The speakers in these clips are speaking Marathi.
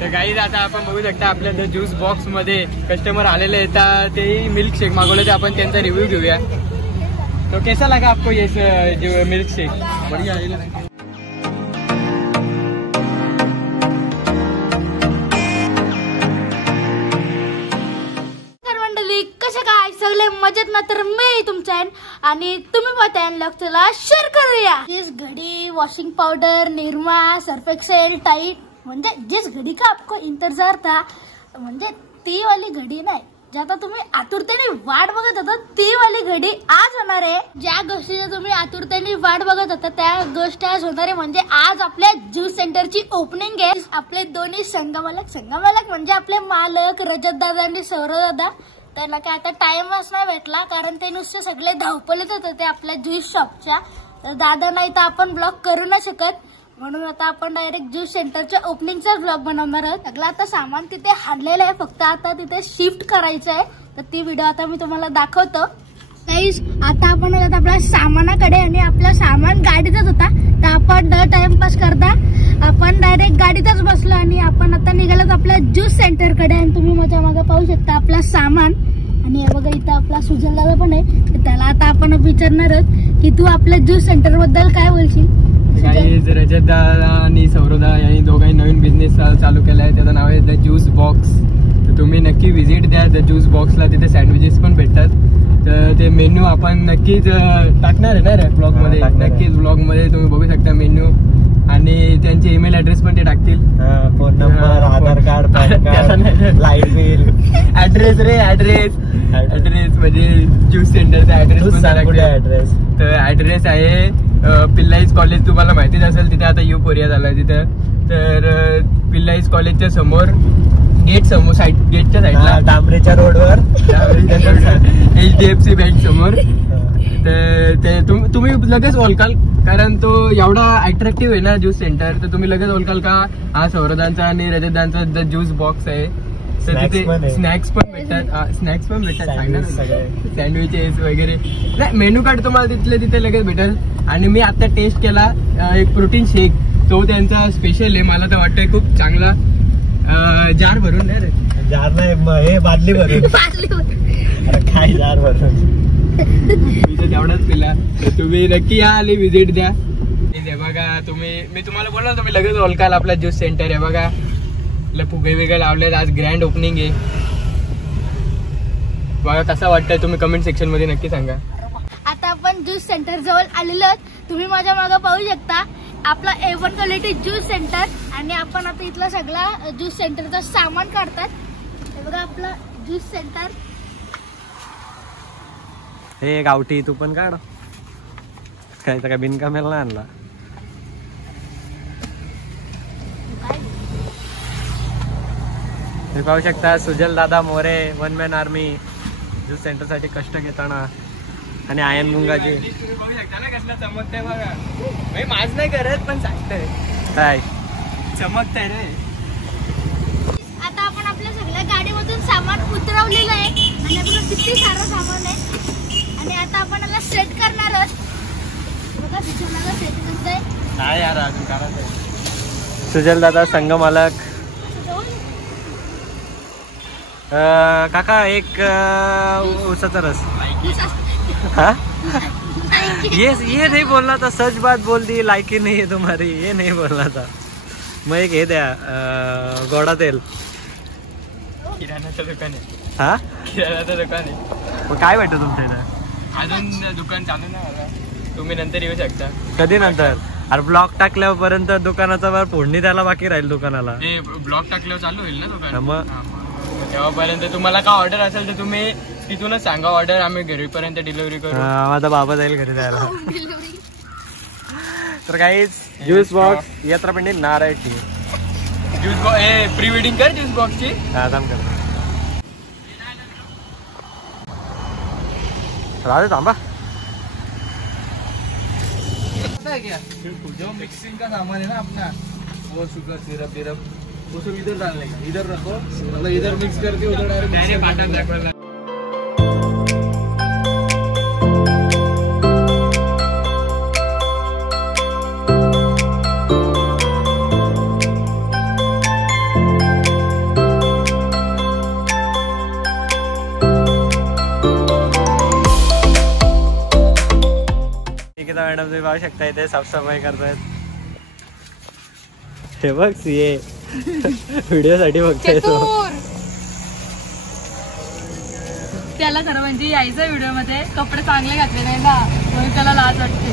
तर गाईज आता आपण बघू शकता आपल्या ज्यूस बॉक्स मध्ये कस्टमर आलेले येतात, तेही मिल्क शेक मागवले, तर आपण त्यांचा रिव्ह्यू घेऊया. तो कैसा लगा आपको ये जो मिल्क शेक? बढ़िया है. कसे काय सगळे मजेत ना? तर मी तुमचा आणि तुम्ही बतायन लग चला शेअर करूया. जिस घड़ी washing powder, Nirma, Surf Excel, Tide, म्हणजे जिस घड़ी का आपको इंतजार था, म्हणजे ती वाली घडी नाही, ज्याचा तुम्ही आतुरतेने वाट बघत होता ती वाली घडी आज होणार आहे. ज्या गोष्टीची तुम्ही आतुरतेने वाट बघत होता त्या गोष्ट आज होणार आहे. म्हणजे आज आपल्या ज्यूस सेंटरची ओपनिंग आहे. आपले दोन्ही संघमालक म्हणजे आपले मालक रजत दादा आणि सौरव दादा, त्याला काय आता टाइमच नाही भेटला, कारण ते नुसते सगळे धावपळीत होते आपल्या ज्यूस शॉपच्या. तर दादा नाही तर आपण ब्लॉग करू नाही शकत, म्हणून आता आपण डायरेक्ट ज्यूस सेंटरच्या ओपनिंगचा ब्लॉग बनवणार आहोत. सगळं आता सामान तिथे हाडलेलं आहे, फक्त आता तिथे शिफ्ट करायचं आहे. तर ती व्हिडिओ आता मी तुम्हाला दाखवतो. गाईस आता आपण आलो आपल्या सामानाकडे आणि आपला सामान गाडीतच होता, तर आपण टाइमपास करता आपण डायरेक्ट गाडीतच बसलो आणि आपण आता निघालो आपल्या ज्यूस सेंटरकडे. आणि तुम्ही माझ्या मागे पाहू शकता आपला सामान. आणि हे बघा इथं आपला सुजल दादा पण आहे, तर त्याला आता आपण विचारणार आहोत की तू आपल्या ज्यूस सेंटर बद्दल काय बोलशील. काही रजत दादा आणि सौरव दादा यांनी दोघांनी नवीन बिझनेस चालू केला आहे, त्याचं नाव आहे द ज्यूस बॉक्स. तर तुम्ही नक्की व्हिजिट द्या द ज्यूस बॉक्सला, तिथे सँडविचेस पण भेटतात. तर ते मेन्यू आपण नक्कीच टाकणार आहे ना रे ब्लॉगमध्ये, नक्कीच ब्लॉगमध्ये तुम्ही बघू शकता मेन्यू, आणि त्यांचे ईमेल ॲड्रेस पण ते टाकतील. Phone number, Aadhaar card, PAN card, light bill, address म्हणजे ज्यूस सेंटरचा ॲड्रेस पण ॲड्रेस. तर ॲड्रेस आहे पिल्लाईज कॉलेज, तुम्हाला माहितीच असेल, तिथे आता युपोरिया झाला तिथं. तर पिल्लाईज कॉलेजच्या समोर गेटच्या साईडला डांबरेच्या रोडवर HDFC बँक समोर. तर ते तुम्ही लगेच ओळखाल, कारण तो एवढा अट्रॅक्टिव्ह आहे ना ज्यूस सेंटर, तर तुम्ही लगेच ओळखाल का हा सौरदांचा आणि रजतदांचा द ज्यूस बॉक्स आहे. तर तिथे स्नॅक्स पण भेटतात, सँडविचेस वगैरे. नाही, मेनू कार्ड तुम्हाला तिथे लगेच भेटेल. आणि मी आता टेस्ट केला एक प्रोटीन शेक, तो त्यांचा स्पेशल आहे, मला तर वाटतंय खूप चांगला. जार भरून नाही रे, जार नाही हे बादली भरून. अरे काय जार भरून, मी तर तेवढाच पिला. तर तुम्ही नक्की या आणि व्हिजिट द्या. बघा मी तुम्हाला बोललो तुम्ही लगेच ओळखाल आपला ज्यूस सेंटर आहे. बघा फुगे वेगळे लावलेत, आज ग्रँड ओपनिंग आहे. बघा कसं वाटतंय तुम्ही कमेंट सेक्शन मध्ये नक्की सांगा. आता आपण ज्यूस सेंटर जवळ आलेलो, तुम्ही माझ्या मागे पाहू शकता आपला A1 क्वालिटी ज्यूस सेंटर. आणि आपण आता इथला सगळा ज्यूस सेंटरचा सामान काढतात. हे बघा आपला ज्यूस सेंटर. हे गावठी तू पण काढ, काय बिनकामेला नाही आणला. तुम्ही पाहू शकता सुजल दादा More, one man army, juice centre साठी कष्ट घेताना. आणि आयन मुंगाजी तुम्ही बघू शकता ना कसला चमकतंय बघा. माझ नाही करत पण सांगतंय काय चमकतंय रे. आता आपण आपल्या सगळ्या गाडीमधून सामान उतरवलेलं आहे आणि आपलं किती सारं सामान आहे. आणि आता आपण याला सेट करणार आहोत. बघा सुजलला सेट करतोय. नाही यार अजून करायचं. सुजल दादा संघ मालक. काका एक उसाचा रस. हाँ ये नहीं बोलना था, सच बात बोल दी, लायकी नहीं है तुम्हारी, ये नहीं बोलना था. मग एक हे द्या गोडा तेल. किराणाचं दुकान आहे. हा किराणाचं दुकान आहे. मग काय भेटतं तुमच्या इथं? अजून दुकान चालू नाही, तुम्ही नंतर येऊ शकता. कधी नंतर? अरे ब्लॉक टाकल्यापर्यंत दुकानाचा बार फोडणी द्यायला बाकी राहील दुकानाला. ते ब्लॉक टाकल्यावर चालू होईल ना दुकान. मग तेव्हापर्यंत तुम्हाला काय ऑर्डर असेल तर तुम्ही तिथूनच सांगा ऑर्डर, आम्ही घरीपर्यंत डिलिव्हरी करू. माझा बाबा जाईल घरी द्यायला. तर काहीच ज्यूस बॉक्स यात्रापिंडी नारायणची ज्यूस बॉक्स प्री वेडिंग कर ज्यूस बॉक्सची. हा थांब कर राधे थांबा. जो मिक्सिंग का सामान है ना अपना, वो शुगर सिरप विरप वो सब इधर डालने का, इधर रखो, मतलब इधर मिक्स करके उधर डायरेक्ट बाटन रखो. मॅडम तुम्ही पाहू शकता इथे साफसफाई करतायत. हे बघ सीए व्हिडिओ साठी बघताय तो. त्याला खरं म्हणजे यायचं व्हिडिओ मध्ये कपडे चांगले घातले नाही ना म्हणून त्याला लाज वाटते.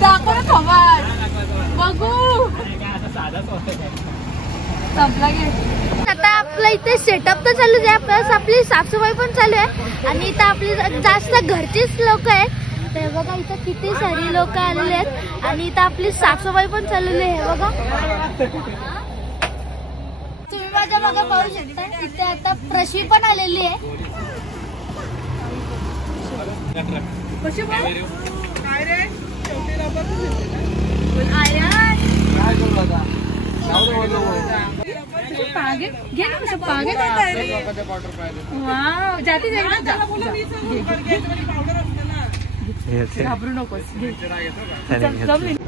दाखव ना खबर बघू. आता आपलं इथे सेटअप तर चालू आहे प्लस आपली साफसफाई पण चालू आहे आणि इथं आपली जास्त घरचीच लोक आहेत. ते बघा इथं किती सारी लोक आलेले आहेत आणि इथं आपली साफसफाई पण चाललेली आहे. बघा तुम्ही माझ्या मागे पाहू शकता इथे आता प्रशी पण आलेली आहे. घाबरू नकोस.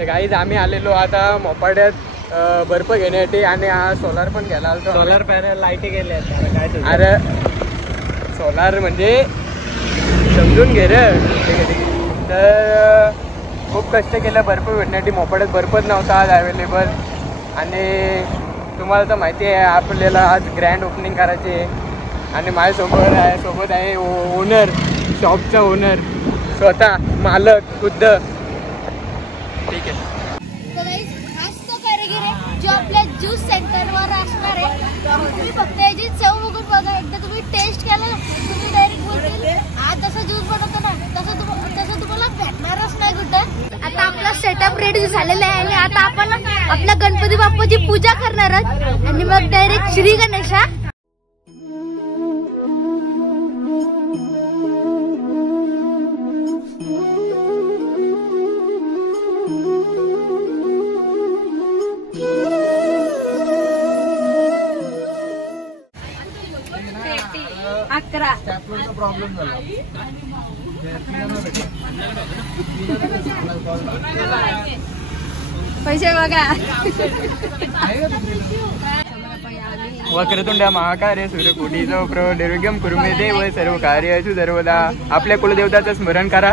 गाईज आम्ही आलेलो आता मोपाड्यात बर्फ घेण्यासाठी आणि हा सोलार पण घ्यायला आलो. सोलर पॅनल लाईटी गेले आहेत. अरे सोलार म्हणजे समजून घे रे. तर खूप कष्ट केलं बर्फ भेटण्यासाठी. मोपाड्यात बर्फच नव्हता आज अवेलेबल आणि तुम्हाला तर माहिती आहे आपल्याला आज ग्रँड ओपनिंग करायची आहे आणि माझ्यासोबत आहे ओनर, शॉपचा ओनर, स्वतः मालक खुद्द. ठीक आहे. जो आपल्या ज्यूस सेंटरवर असणार आहे तुम्ही फक्त याची चव बघून बघा. एकदा तुम्ही टेस्ट केलं तुम्ही डायरेक्ट बोलतील आज जसं ज्यूस बनवतो ना तसं तुम्हाला भेटणारच नाही कुठं. आता आपला सेटअप रेडी झालेला आहे आणि आता आपण आपल्या गणपती बाप्पाची पूजा करणार आहोत आणि मग डायरेक्ट श्री गणेशा. प्रॉब्लेम झाला. पैसे बघा. वक्रतुंड महाकार्य सूर्यकोटीचो प्रभ निर्विघ्नं कुरु मे देव सर्व कार्येषु सर्वदा. आपल्या कुलदेवताचं स्मरण करा,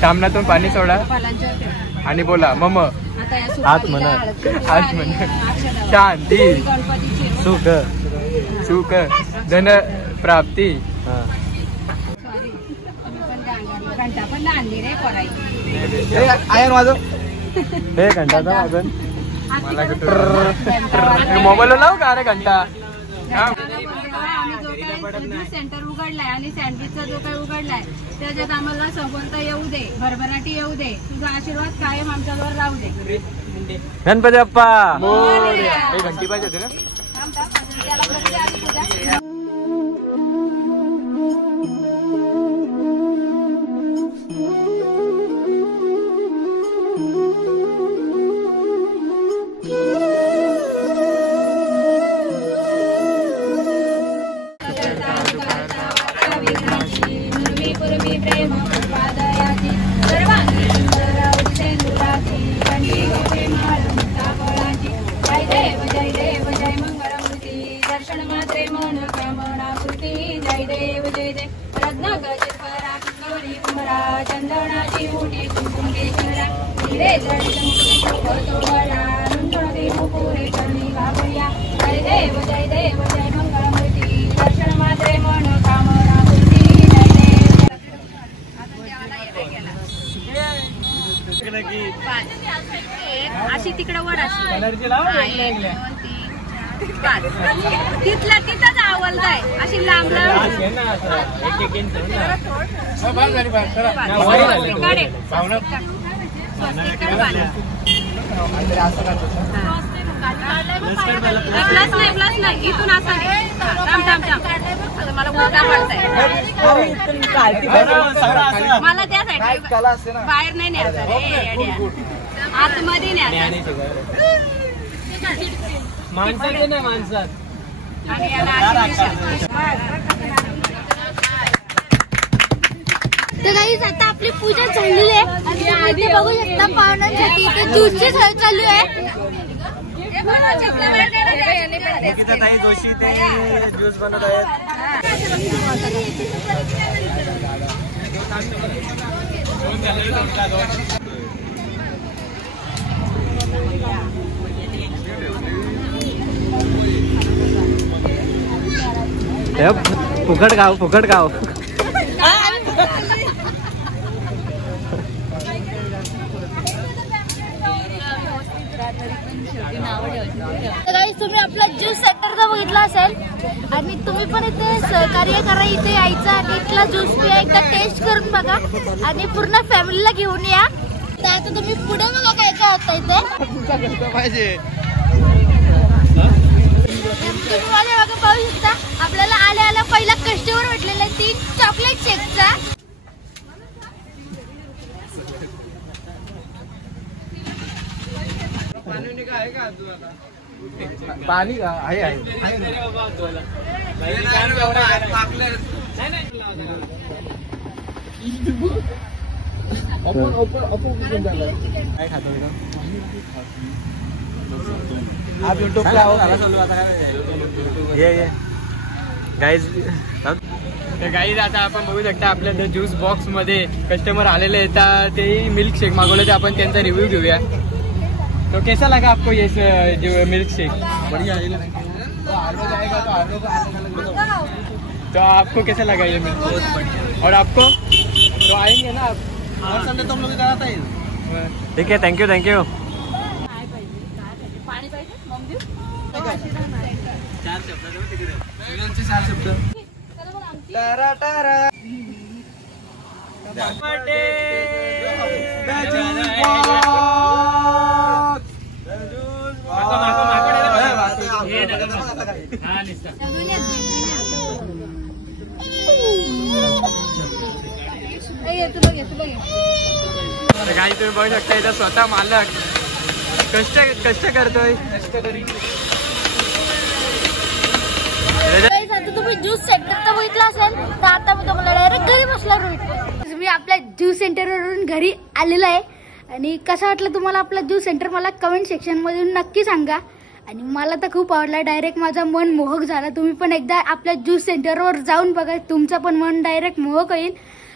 सामनातून पाणी सोडा आणि बोला मम हात म्हणा शांती सुख धन प्राप्ती. हे घंटाचा वाजन मला मोबाईल लावू का? अरे घंटा सेंटर उघडलाय आणि सँडविचचा जो काही उघडलाय त्याच्यात आम्हाला सफलता येऊ दे, भरभराटी येऊ दे, तुझा आशीर्वाद कायम आमच्यावर राहू दे. गणपती बाप्पा. घंटी पाहिजे होते ना. चंदनाची मोठी जय देव जय मंगळमूर्ती दर्शन मात्रे मन कामना पूर्ती. जय देव अशी तिकडे वर तिथल्या तिथंच आवलताय अशी लांब प्लस नाही इथून असं मला मोठा पडताय. मला त्या साईड बाहेर नाही न्यायचं रे, आतमध्ये न्यायचं. माणसात नाही माणसात. तर गाईज आता आपली पूजा झालेली आहे आणि इथे बघू शकता पाहुण्यांसाठी इथे ज्यूसची सोय चालू आहे. ताई जोशी ते ज्यूस बनवत आहेत. फुकट गाव फुकट गाव. गाईस तुम्ही आपला ज्यूस सेंटरचा बघितला असेल आणि तुम्ही पण इथे सहकार्य करा, इथे यायचं आणि इथला ज्यूस पिया, एकदा टेस्ट करून बघा आणि पूर्ण फॅमिलीला घेऊन या. तर आता तुम्ही पुढे बघा काय काय होतं इथे पाहिजे. तुम्ही माझ्या मागे पाहू शकता आपल्याला आल्या आल्या पहिला कस्टमर भेटलेला आहे 3 चॉकलेट शेकचा. पाणी आहे काय खातो आप यूट्यूब पे आओ. ये गाईज. तर गाईज आता आपण बघू शकता आपल्या त्या ज्यूस बॉक्स मध्ये कस्टमर आलेले येतात, तेही मिल्क शेक मागवले, तर आपण त्यांचा रिव्ह्यू घेऊया. तो कैसा लगा आपको ये जो मिल्क शेक? बढ़िया है. तो आपको कैसा लगा ये मिल्क शेक? और आपको तो आएंगे ना आप? और संडे तुम लोग इधर आता है. ठीक आहे. Thank you thank you. चार शब्द. टारा टारा. काही तुम्ही बघू शकता इथं स्वतः मालक कष्ट करतोय. आता तुम्ही ज्यूस सेंटरचा बघितला असेल तर आता मी तुम्हाला डायरेक्ट घरी बसला रोहित. मी आपल्या ज्यूस सेंटरवरून घरी आलेला आहे आणि कसं वाटलं तुम्हाला आपला ज्यूस सेंटर मला कमेंट सेक्शन मधून नक्की सांगा. आणि मला तर खूप आवडला, डायरेक्ट माझा मन मोहक झाला. तुम्ही पण एकदा आपल्या ज्यूस सेंटरवर जाऊन बघा, तुमचं पण मन डायरेक्ट मोहक होईल.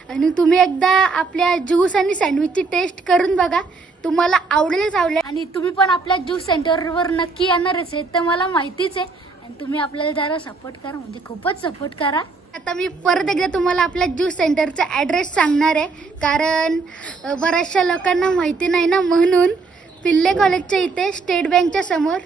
आणि तुम्ही एकदा आपल्या ज्यूस आणि सँडविचची टेस्ट करून बघा, तुम्हाला आवडेलच आवडेल. आणि तुम्ही पण आपल्या ज्यूस सेंटरवर नक्की येणारच आहे तर मला माहितीच आहे. आणि तुम्ही आपल्याला जरा सपोर्ट करा, म्हणजे खूपच सपोर्ट करा. आता मी परत एकदा तुम्हाला आपल्या ज्यूस सेंटरचा ॲड्रेस सांगणार आहे, कारण बऱ्याचशा लोकांना माहिती नाही ना, म्हणून पिल्ले कॉलेजच्या इथे स्टेट बँकच्या समोर.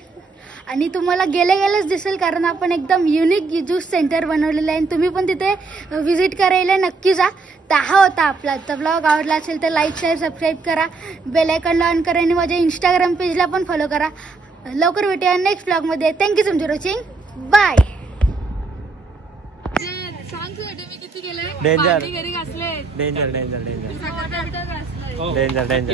आणि तुम्हाला गेलेच दिसेल, कारण आपण एकदम युनिक ज्यूस सेंटर बनवलेलं आहे. तुम्ही पण तिथे व्हिजिट करायला नक्की जा. तर हा होता आपला ब्लॉग. आवडला असेल तर लाईक शेअर सबस्क्राईब करा, बेल आयकॉनला ऑन करा आणि माझ्या इंस्टाग्राम पेजला पण फॉलो करा. लवकर भेटूया नेक्स्ट ब्लॉगमध्ये. Thank you for watching. Bye. Danger danger danger danger danger danger.